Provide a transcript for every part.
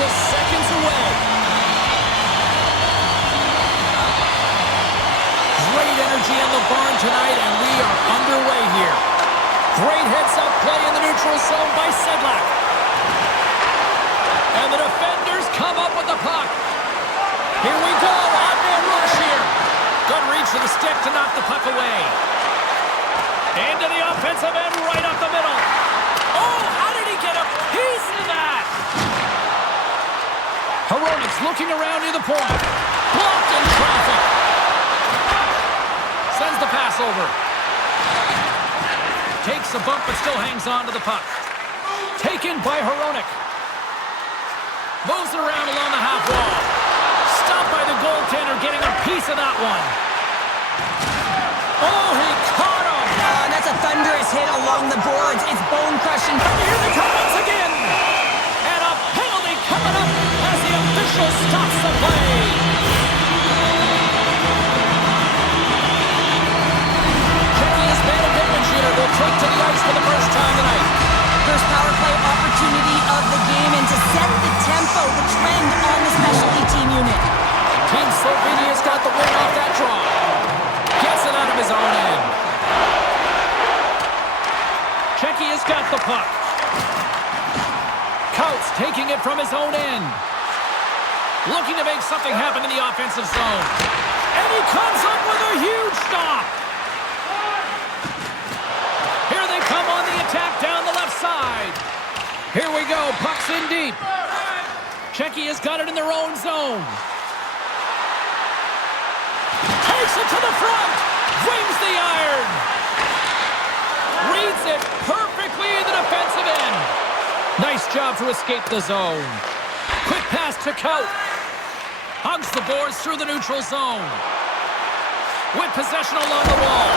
just seconds away. Great energy in the barn tonight, and we are underway here. Great heads-up play in the neutral zone by Sedlak. And the defenders come up with the puck. Here we go, on-man rush here. Good reach to the stick to knock the puck away. Into the offensive end, right up the middle. Oh, how did he get a piece of that? Houževnaté looking around near the point. Blocked in traffic. Sends the pass over. Takes a bump but still hangs on to the puck. Taken by Houževnaté. Moves it around along the half wall. Stopped by the goaltender, getting a piece of that one. Oh, he caught him. That's a thunderous hit along the boards. It's bone-crushing. Here they come once again. And a penalty coming up as the official stops the play. Czechia's man advantage unit will take to the ice for the first time tonight. First power play opportunity of the game, and to set the tempo, the trend on the specialty team unit. Team Slovenia's got the win off that draw. Gets it out of his own end. Czechia's got the puck. Coates taking it from his own end. Looking to make something happen in the offensive zone. And he comes up with a huge stop. Here they come on the attack down the left side. Here we go, puck's in deep. Czechia's got it in their own zone. Takes it to the front. Wings the iron. Reads it perfectly in the defensive end. Nice job to escape the zone. Quick pass to Coates. Hugs the boards through the neutral zone. With possession along the wall.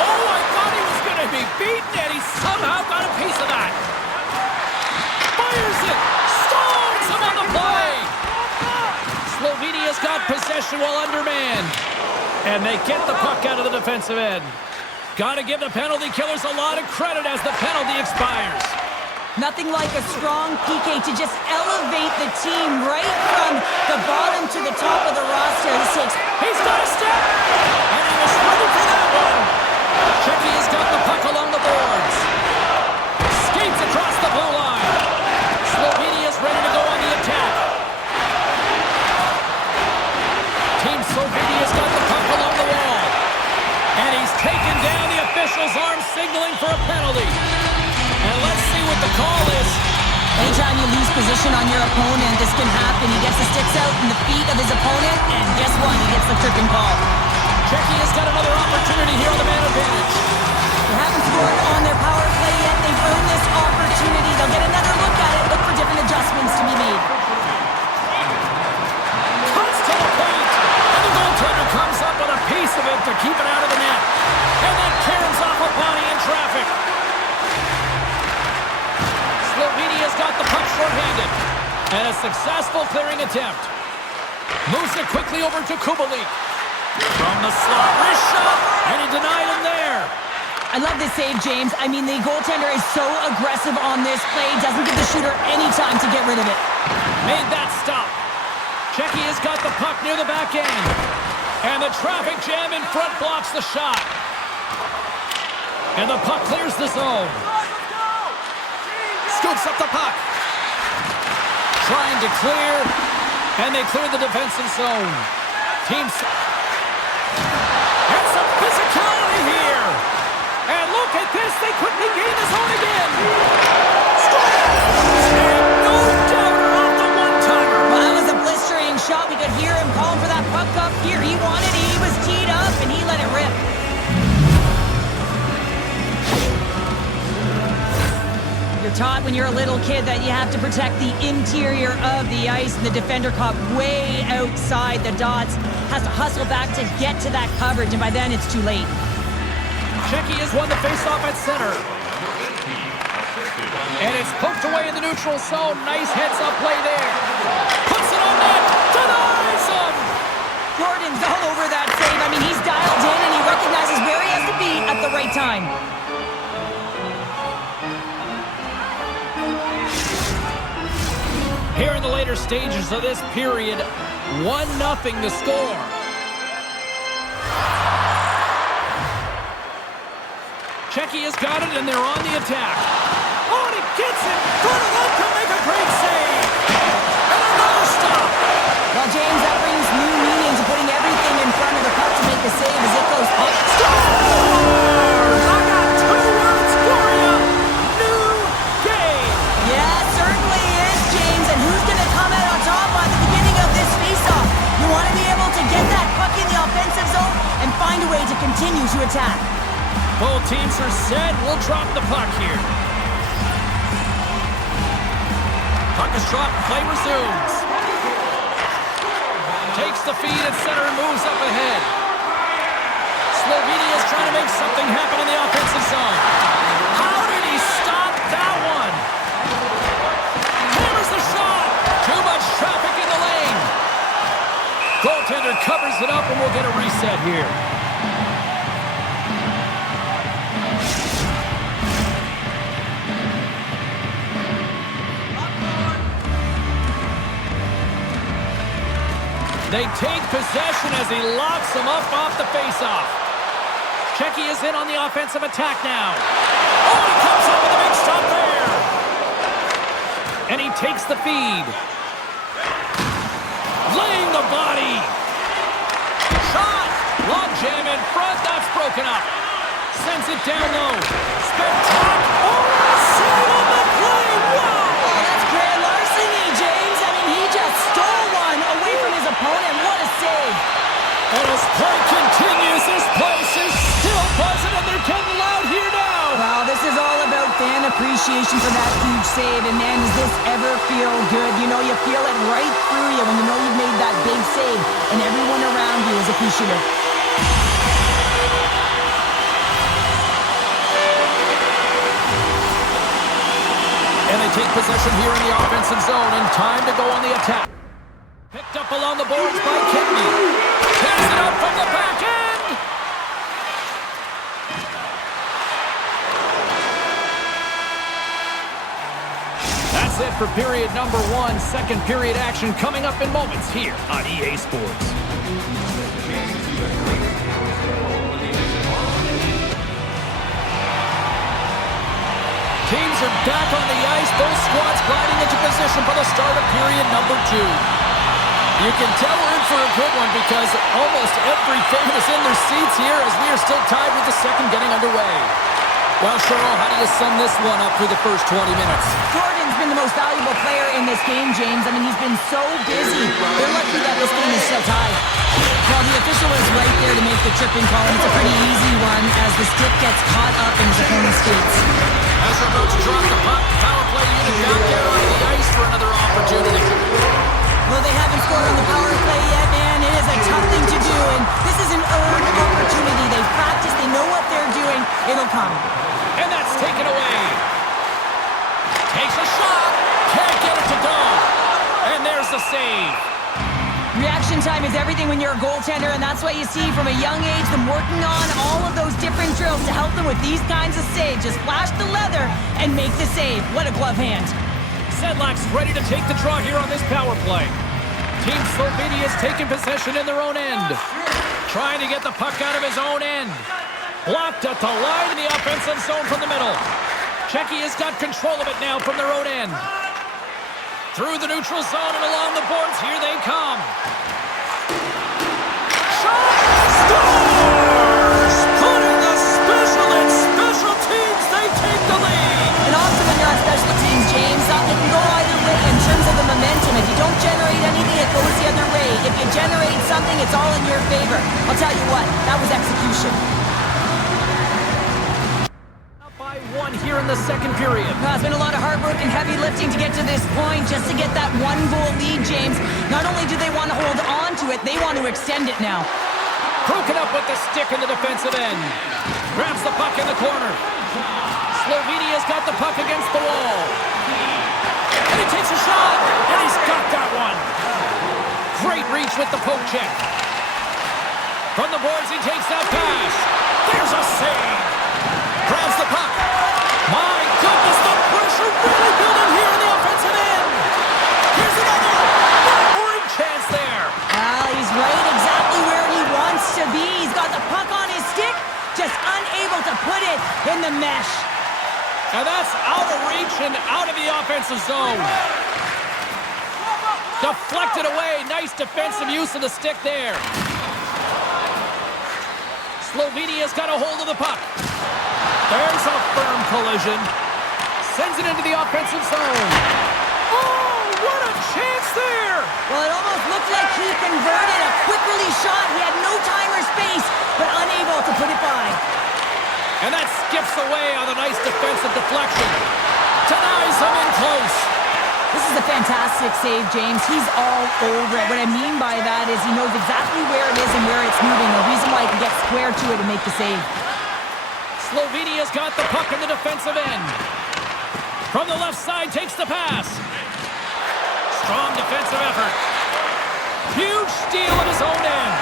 Oh, I thought he was going to be beaten, and he somehow got a piece of that. Fires it. Stalls him on the play. Slovenia's got possession while undermanned. And they get the puck out of the defensive end. Got to give the penalty killers a lot of credit as the penalty expires. Nothing like a strong PK to just elevate the team right from the bottom to the top of the roster. He's got a step! And he was ready for that one. Czechia's got the puck along the boards. Skates across the blue line. Slovenia's ready to go on the attack. Team Slovenia's got the puck along the wall. And he's taken down. The official's arm signaling for a penalty. And let's see what the call is. Anytime you lose position on your opponent, this can happen. He gets the sticks out in the feet of his opponent, and guess what? He gets the tripping call. Czechia's got another opportunity here on the man advantage. They haven't scored on their power play yet. They've earned this opportunity. They'll get another look at it, look for different adjustments to be made. Cuts to the paint, and the goaltender comes up with a piece of it to keep it out of the net. And then caroms off a body in traffic. Slovenia's got the puck short-handed. And a successful clearing attempt. Moves it quickly over to Kubalik. From the slot, wrist shot, and he denied him there. I love this save, James. I mean, the goaltender is so aggressive on this play. Doesn't give the shooter any time to get rid of it. Made that stop. Czechia's got the puck near the back end. And the traffic jam in front blocks the shot. And the puck clears the zone. Scoops up the puck. Trying to clear. And they clear the defensive zone. Teams. And some physicality here. And look at this. They quickly gain the zone again. And no doubter off the one-timer. Well, that was a blistering shot. We could hear him calling for that puck up here. He wanted it. He was teed up, and he let it rip. You're taught when you're a little kid that you have to protect the interior of the ice, and the defender caught way outside the dots. Has to hustle back to get to that coverage, and by then it's too late. Czechia's won the faceoff at center. And it's poked away in the neutral zone. Nice heads-up play there. Puts it on net. Denies him. Jordan's all over that save. I mean, he's dialed in, and he recognizes where he has to be at the right time. Here in the later stages of this period, 1-0 to score. Czechia has got it, and they're on the attack. Oh, and he gets it! Ferdinand can make a great save! And another stop! Well, James, that brings new meaning to putting everything in front of the puck to make the save as it goes up. Scores! I got 2 words for you! New game! Yeah, it certainly is, James. And who's going to come out on top by the beginning of this faceoff? You want to be able to get that puck in the offensive zone and find a way to continue to attack. Both teams are set. We'll drop the puck here. Puck is dropped. Play resumes. Takes the feed at center and moves up ahead. Slovenia is trying to make something happen in the offensive zone. How did he stop that one? Hammers the shot. Too much traffic in the lane. Goaltender covers it up, and we'll get a reset here. They take possession as he locks them up off the faceoff. Czechia is in on the offensive attack now. Oh, he comes up with a big stop there. And he takes the feed. Laying the body. Shot. Long jam in front. That's broken up. Sends it down low. Spectacular. Oh, save on the play. Wow. Oh, that's grand larceny, James. I mean, he just stole one away from his opponent. What a save. And as play continues, this place is still buzzing, and they're getting loud here now. Well, this is all about fan appreciation for that huge save. And man, does this ever feel good? You know, you feel it right through you when you know you've made that big save, and everyone around you is appreciative. And they take possession here in the offensive zone, and time to go on the attack. Picked up along the boards by Kidney. Takes it up from the back end. That's it for period number 1. Second period action coming up in moments here on EA Sports. Teams are back on the ice. Both squads gliding into position for the start of period number 2. You can tell we're in for a good one because almost every fan is in their seats here as we are still tied with the second getting underway. Well, Cheryl, how do you sum this one up through the first 20 minutes? Jordan's been the most valuable player in this game, James. I mean, he's been so busy. They're lucky that this game is still tied. Well, the official is right there to make the tripping call, and it's a pretty easy one as the stick gets caught up in his opponent's skates. As they're about to drop the puck, power play unit back there on the ice for another opportunity. Well, they haven't scored on the power play yet, man. It is a tough thing to do, and this is an earned opportunity. They've practiced. They know what they're doing. It'll come. And that's taken away. Takes a shot. Can't get it to go. And there's the save. Reaction time is everything when you're a goaltender, and that's why you see from a young age them working on all of those different drills to help them with these kinds of saves. Just flash the leather and make the save. What a glove hand. Sedlak's ready to take the draw here on this power play. Team Slovenia is taking possession in their own end. Trying to get the puck out of his own end. Blocked at the line in the offensive zone from the middle. Czechia's got control of it now from their own end. Through the neutral zone and along the boards, here they come. Shot! Scores! Putting the special in special teams, they take the lead. And often when you're on special teams, James, it can go either way in terms of the momentum. If you don't generate anything, it goes the other way. If you generate something, it's all in your favor. I'll tell you what, that was execution. By 1 here in the second period. Well, it's been a lot of hard work and heavy lifting to get to this point just to get that 1-goal lead, James. Not only do they want to hold on to it, they want to extend it now. Broken up with the stick in the defensive end. Grabs the puck in the corner. Slovenia's got the puck against the wall. And he takes a shot. And he's got that one. Great reach with the poke check. From the boards, he takes that pass. There's a save. Grabs the puck. My goodness, the pressure really building here in the offensive end. Here's And that's out of reach and out of the offensive zone. Deflected away. Nice defensive use of the stick there. Slovenia's got a hold of the puck. There's a firm collision. Sends it into the offensive zone. Oh, what a chance there! Well, it almost looked like he converted a quick release shot. He had no time or space, but unable to put it by. And that skips away on a nice defensive deflection. Denies him in close. This is a fantastic save, James. He's all over it. What I mean by that is he knows exactly where it is and where it's moving. The reason why he can get square to it and make the save. Slovenia's got the puck in the defensive end. From the left side, takes the pass. Strong defensive effort. Huge steal at his own end.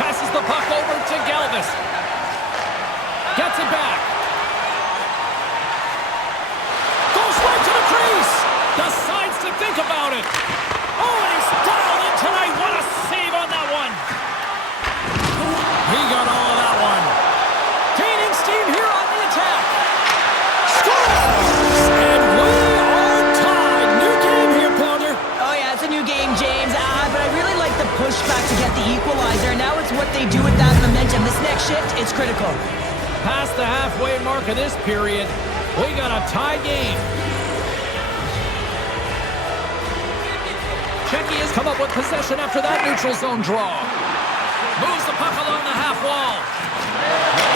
Passes the puck over to Galvis. Gets it back. Goes right to the crease. Decides to think about it. Oh, and he's dialed in tonight. What a save on that one. He got all of that one. Gaining steam here on the attack. Scores! And we are tied. New game here, Pounder. Oh, yeah, it's a new game, James. But I really like the pushback to get the equalizer. Now it's what they do with that momentum. This next shift, it's critical. Past the halfway mark of this period, we got a tie game. Czechia has come up with possession after that neutral zone draw. Moves the puck along the half wall.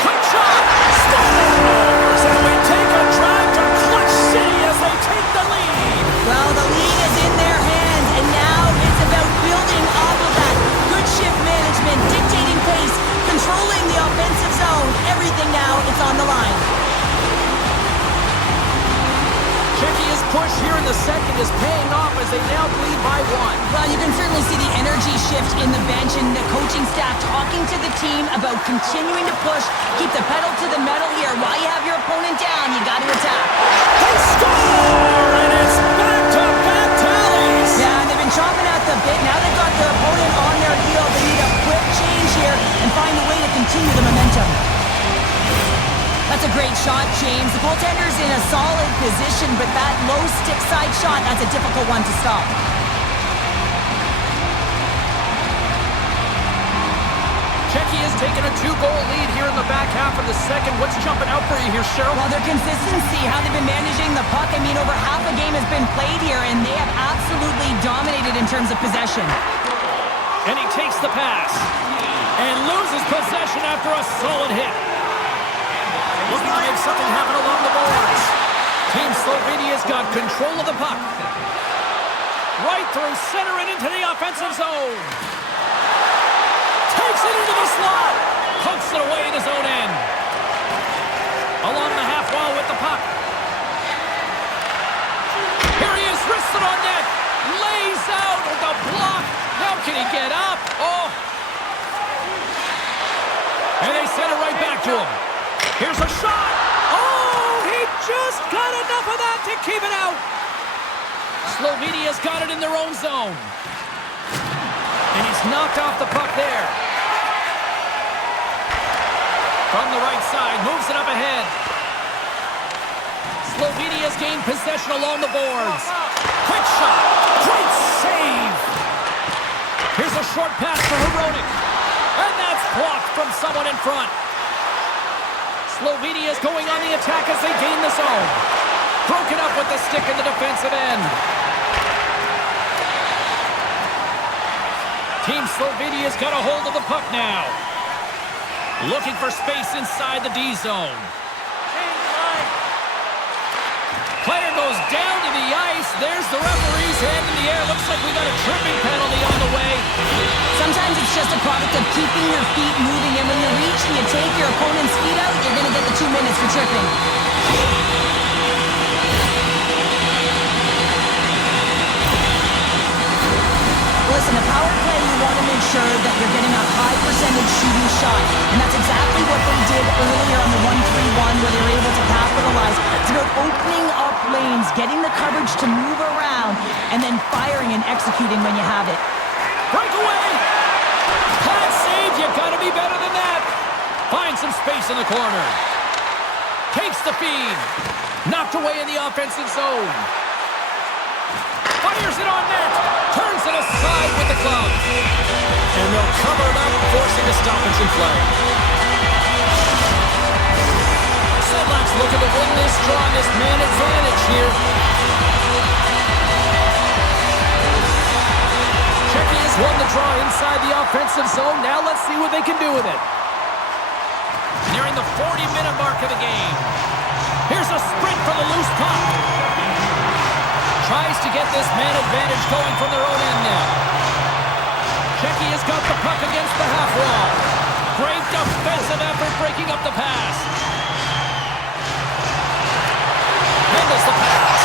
Quick shot! Scores! And we take a drive to Clutch City as they take the lead. Well, the lead is in their hands, and now it's about building off of that. Good shift management, dictating pace, controlling the offensive zone. Everything now, it's on the line. Czechia's push here in the second is paying off as they now lead by one. Well, you can certainly see the energy shift in the bench and the coaching staff talking to the team about continuing to push, keep the pedal to the metal here. While you have your opponent down, you got to attack. They score! And it's back-to-back tallies! Yeah, they've been chomping at the bit. Now they've got their opponent on their heel. They need a quick change here and find a way to continue the momentum. That's a great shot, James. The goaltender's in a solid position, but that low stick side shot, that's a difficult one to stop. Czechia's taken a 2-goal lead here in the back half of the second. What's jumping out for you here, Cheryl? Well, their consistency, how they've been managing the puck. I mean, over half a game has been played here, and they have absolutely dominated in terms of possession. And he takes the pass and loses possession after a solid hit. Looking to make something happen along the boards. Team Slovenia's got control of the puck. Right through center and into the offensive zone. Takes it into the slot. Pokes it away in his own end. Along the half wall with the puck. Here he is, wristed on net. Lays out with the block. How can he get up? Oh. And they send it right back to him. Here's a shot. Oh, he just got enough of that to keep it out. Slovenia's got it in their own zone. And he's knocked off the puck there. From the right side, moves it up ahead. Slovenia's gained possession along the boards. Quick shot. Great save. Here's a short pass for Hronek. And that's blocked from someone in front. Slovenia's going on the attack as they gain the zone. Broken up with the stick in the defensive end. Team Slovenia's got a hold of the puck now. Looking for space inside the D zone. Player goes down to the ice. There's the referee's hand in the air. Looks like we got a tripping penalty on the way. Sometimes it's just a product of keeping your feet moving, and when you reach and you take your opponent's feet out, you're going to get the 2 minutes for tripping. Listen, a power play, you want to make sure that you're getting a high percentage shooting shot, and that's exactly what they did earlier on the 1-3-1 where they were able to capitalize. It's about opening up lanes, getting the coverage to move around, and then firing and executing when you have it. Breakaway! Pad save, you gotta be better than that. Find some space in the corner. Takes the feed. Knocked away in the offensive zone. Fires it on net. Turns it aside with the glove. And they'll cover it up, forcing a stoppage in play. Sedlak's looking to win this draw on this man advantage here. Czechia has won the draw inside the offensive zone. Now let's see what they can do with it. Nearing the 40-minute mark of the game. Here's a sprint for the loose puck. Tries to get this man advantage going from their own end now. Czechia's got the puck against the half wall. Great defensive effort breaking up the pass. Handles the pass.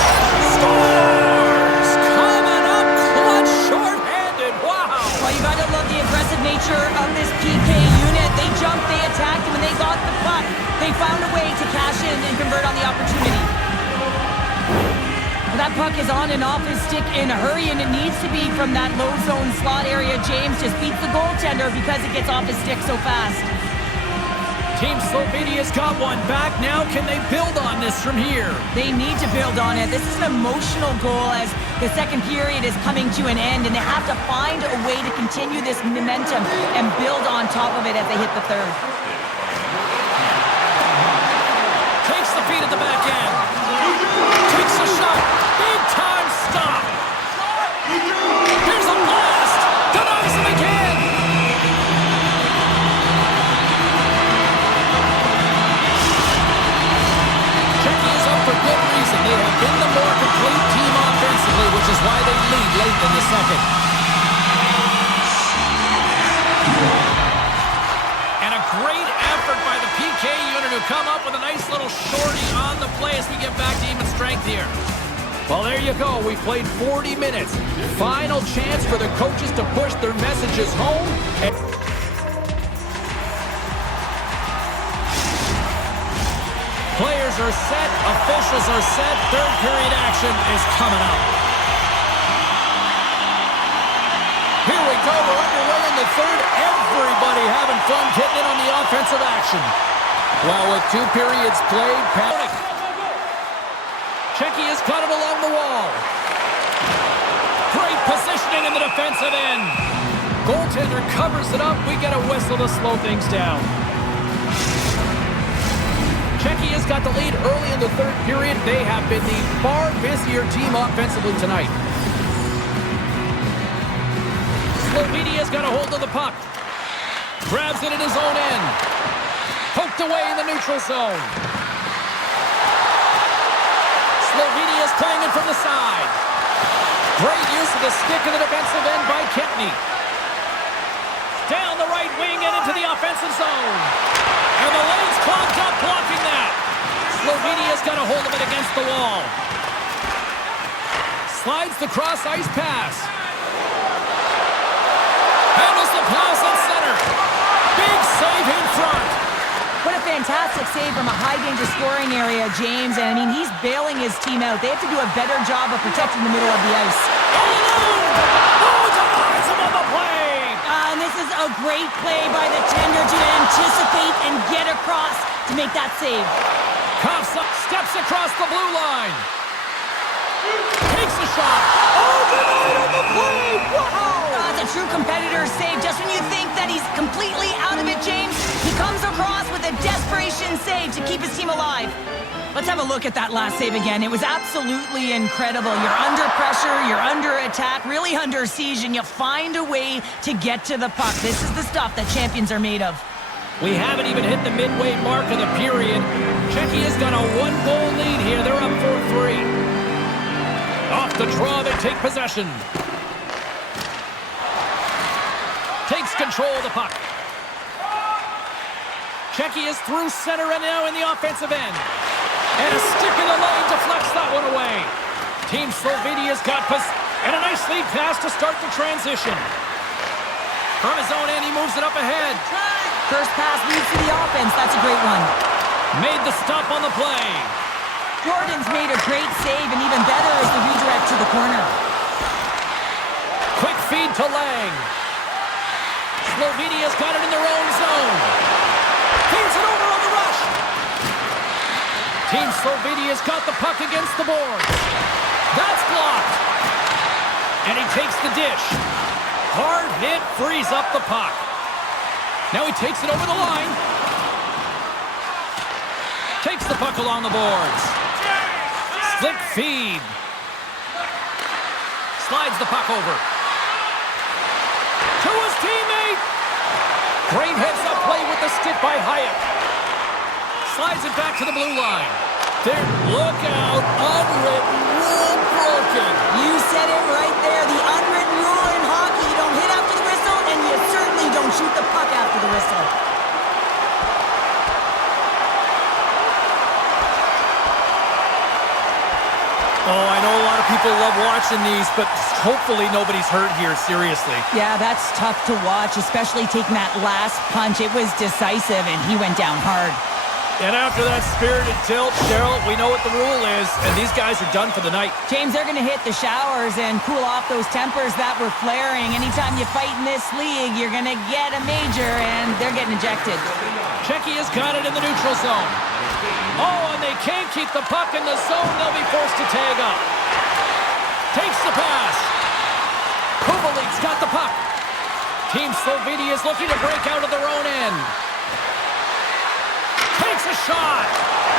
Scores! Coming up clutch, short-handed. Wow! Well, you gotta love the aggressive nature of this PK unit. They jumped, they attacked, and when they got the puck, they found a way to cash in and convert on the opportunity. That puck is on and off his stick in a hurry, and it needs to be from that low zone slot area. James just beats the goaltender because it gets off his stick so fast. Team Slovenia's got one back. Now can they build on this from here? They need to build on it. This is an emotional goal as the second period is coming to an end, and they have to find a way to continue this momentum and build on top of it as they hit the third. Takes the feed at the back end. Takes a shot. Big time stop. Here's a blast. Denies him again. Czechia's up for good reason. They have been the more complete team offensively, which is why they lead late in the second. And a great effort by the PK unit who come up with a nice little shorty on the play as we get back to even strength here. Well, there you go. We played 40 minutes. Final chance for the coaches to push their messages home. Players are set. Officials are set. Third period action is coming up. Here we go. We're underway in the third. Everybody having fun getting in on the offensive action. Well, with 2 periods played, Czechia's got it along the wall. Great positioning in the defensive end. Goaltender covers it up. We get a whistle to slow things down. Czechia's got the lead early in the third period. They have been the far busier team offensively tonight. Slovenia's got a hold of the puck. Grabs it in his own end. Poked away in the neutral zone. Slovenia's playing it from the side. Great use of the stick in the defensive end by Kempny. Down the right wing and into the offensive zone. And the lane's clogged up, blocking that. Slovenia's got a hold of it against the wall. Slides the cross-ice pass. Handles the pass at center. Big save in front. What a fantastic save from a high-danger scoring area, James. And, I mean, he's bailing his team out. They have to do a better job of protecting the middle of the ice. All alone! Oh, denies him on the play! And this is a great play by the tender to anticipate and get across to make that save. Coughs up, steps across the blue line. Takes a shot. Oh, denied on the play! Wow! That's a true competitor's save. Just when you think that he's completely out of it, James, he comes across with a desperation save to keep his team alive. Let's have a look at that last save again. It was absolutely incredible. You're under pressure, you're under attack, really under siege, and you find a way to get to the puck. This is the stuff that champions are made of. We haven't even hit the midway mark of the period. Czechia's got a 1-goal lead here. They're up 4-3. Off the draw, they take possession. Takes control of the puck. Czechia's through center and now in the offensive end. And a stick in the lane deflects that one away. Team Slovenia's got and a nice lead pass to start the transition. From his own end, he moves it up ahead. First pass leads to the offense. That's a great one. Made the stop on the play. Jordan's made a great save, and even better is the redirect to the corner. Quick feed to Lang. Slovenia's got it in their own zone. Feeds it over on the rush. Team Slovenia's got the puck against the boards. That's blocked. And he takes the dish. Hard hit, frees up the puck. Now he takes it over the line. Takes the puck along the boards. Slick feed. Slides the puck over. To his teammate. Great heads-up play with the stick by Iihf. Slides it back to the blue line. There, look out. Unwritten rule broken. You said it right there. The unwritten rule in hockey. You don't hit after the whistle, and you certainly don't shoot the puck after the whistle. Oh, I know a lot of people love watching these, but hopefully nobody's hurt here, seriously. Yeah, that's tough to watch, especially taking that last punch. It was decisive, and he went down hard. And after that spirited tilt, Cheryl, we know what the rule is, and these guys are done for the night. James, they're going to hit the showers and cool off those tempers that were flaring. Anytime you fight in this league, you're going to get a major, and they're getting ejected. Czechia's got it in the neutral zone. Oh, and they can't keep the puck in the zone. They'll be forced to tag up. Takes the pass. Kubalik's got the puck. Team Slovenia is looking to break out of their own end. Takes a shot.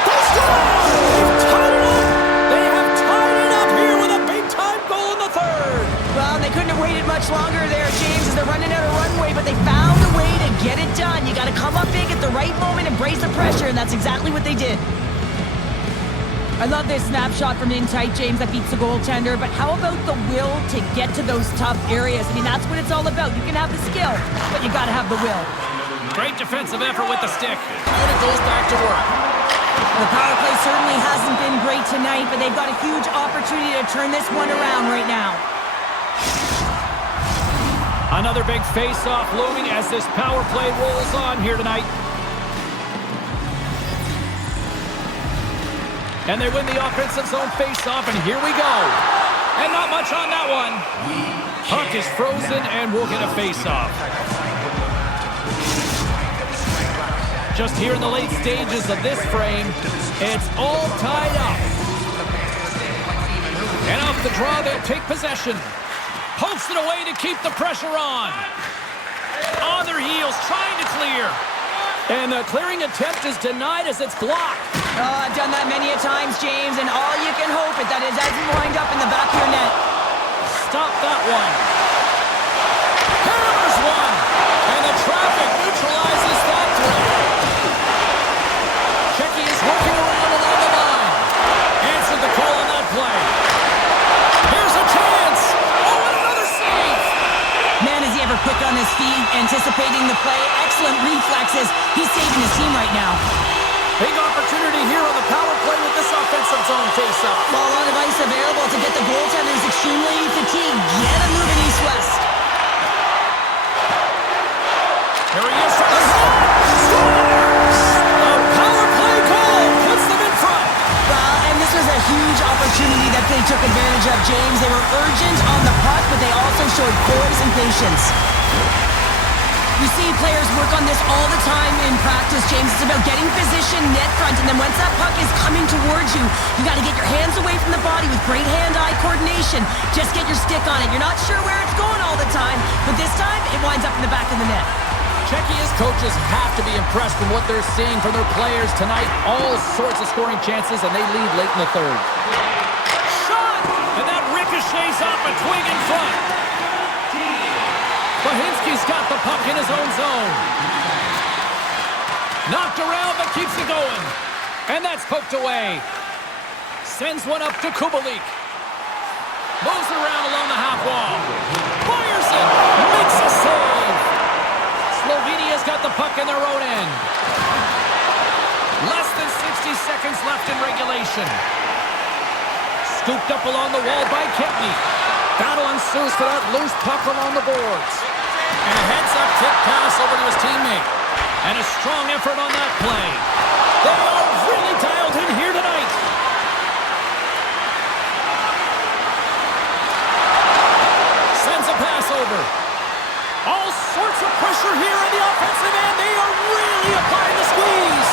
They score! They've tied it up! They have tied it up here with a big-time goal in the third. Well, they couldn't have waited much longer there, James, as they're running out of runway, but they found a way to get it done. You got to come up big at the right moment and brace the pressure, and that's exactly what they did. I love this snapshot from in tight, James, that beats the goaltender, but how about the will to get to those tough areas? I mean, that's what it's all about. You can have the skill, but you got to have the will. Great defensive effort with the stick. And it goes back to work. The power play certainly hasn't been great tonight, but they've got a huge opportunity to turn this one around right now. Another big face-off looming as this power play rolls on here tonight. And they win the offensive zone face-off, and here we go. And not much on that one. Puck is frozen, and we'll get a face-off. Just here in the late stages of this frame, it's all tied up. And off the draw, they'll take possession. Pokes it away to keep the pressure on. On their heels, trying to clear. And the clearing attempt is denied as it's blocked. Oh, I've done that many a times, James, and all you can hope is that it doesn't wind up in the back of your net. Stop that one. Hammers one. And the traffic neutralizes that threat. Czechia is working around along the line. Answered the call on that play. Here's a chance. Oh, and another save. Man, is he ever quick on his feet, anticipating the play. Excellent reflexes. He's saving his team right now. Big opportunity here on the power play with this offensive zone face-off. Well, a lot of ice available to get the goaltenders extremely fatigued. Get him moving east-west. Here he is for the shot. Scores! The power play goal puts them in front. Well, and this was a huge opportunity that they took advantage of, James. They were urgent on the puck, but they also showed poise and patience. You see players work on this all the time in practice, James. It's about getting position net front, and then once that puck is coming towards you, you got to get your hands away from the body with great hand-eye coordination. Just get your stick on it. You're not sure where it's going all the time, but this time it winds up in the back of the net. Czechia's coaches have to be impressed from what they're seeing from their players tonight. All sorts of scoring chances, and they lead late in the third. Shot! And that ricochets off a twig in front. Bahinski's got the puck in his own zone. Knocked around, but keeps it going. And that's poked away. Sends one up to Kubalik. Moves around along the half wall. Fires it. Makes a save. Slovenia's got the puck in their own end. Less than 60 seconds left in regulation. Scooped up along the wall by Kempney. Battle ensues for that loose puck along the boards. And a heads-up kick pass over to his teammate. And a strong effort on that play. They are really dialed in here tonight. Sends a pass over. All sorts of pressure here in the offensive end. They are really applying the squeeze.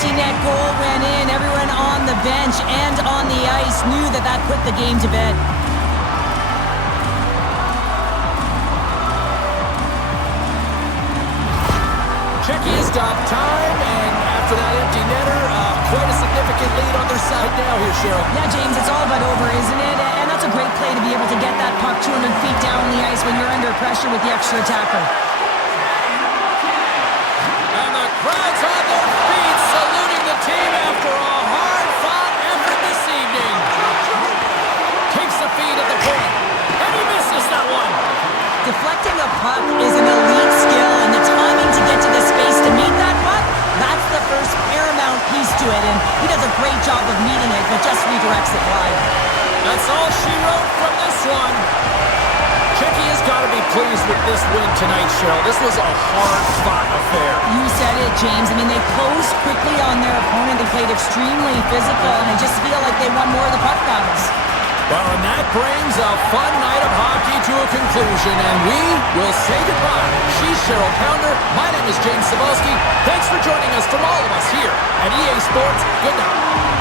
empty net goal went in, everyone on the bench and on the ice knew that that put the game to bed. Czechia has stopped time, and after that empty netter, quite a significant lead on their side now here, Cheryl. Yeah, James, it's all but over, isn't it? And that's a great play to be able to get that puck 200 feet down the ice when you're under pressure with the extra attacker. And the crowd's on their feet, saluting the team after a hard-fought effort this evening. Takes the feed at the point, and he misses that one. Deflecting a puck is an elite skill, and the timing to get to the space to meet that puck, that's the first paramount piece to it, and he does a great job of meeting it, but just redirects it wide. That's all she wrote from this one. Czechia's got to be pleased with this win tonight, Cheryl. This was a hard-fought affair. You said it, James. I mean, they closed quickly on their opponent. They played extremely physical, and I just feel like they won more of the puck battles. Well, and that brings a fun night of hockey to a conclusion, and we will say goodbye. She's Cheryl Pounder. My name is James Cebulski. Thanks for joining us from all of us here at EA Sports. Good night.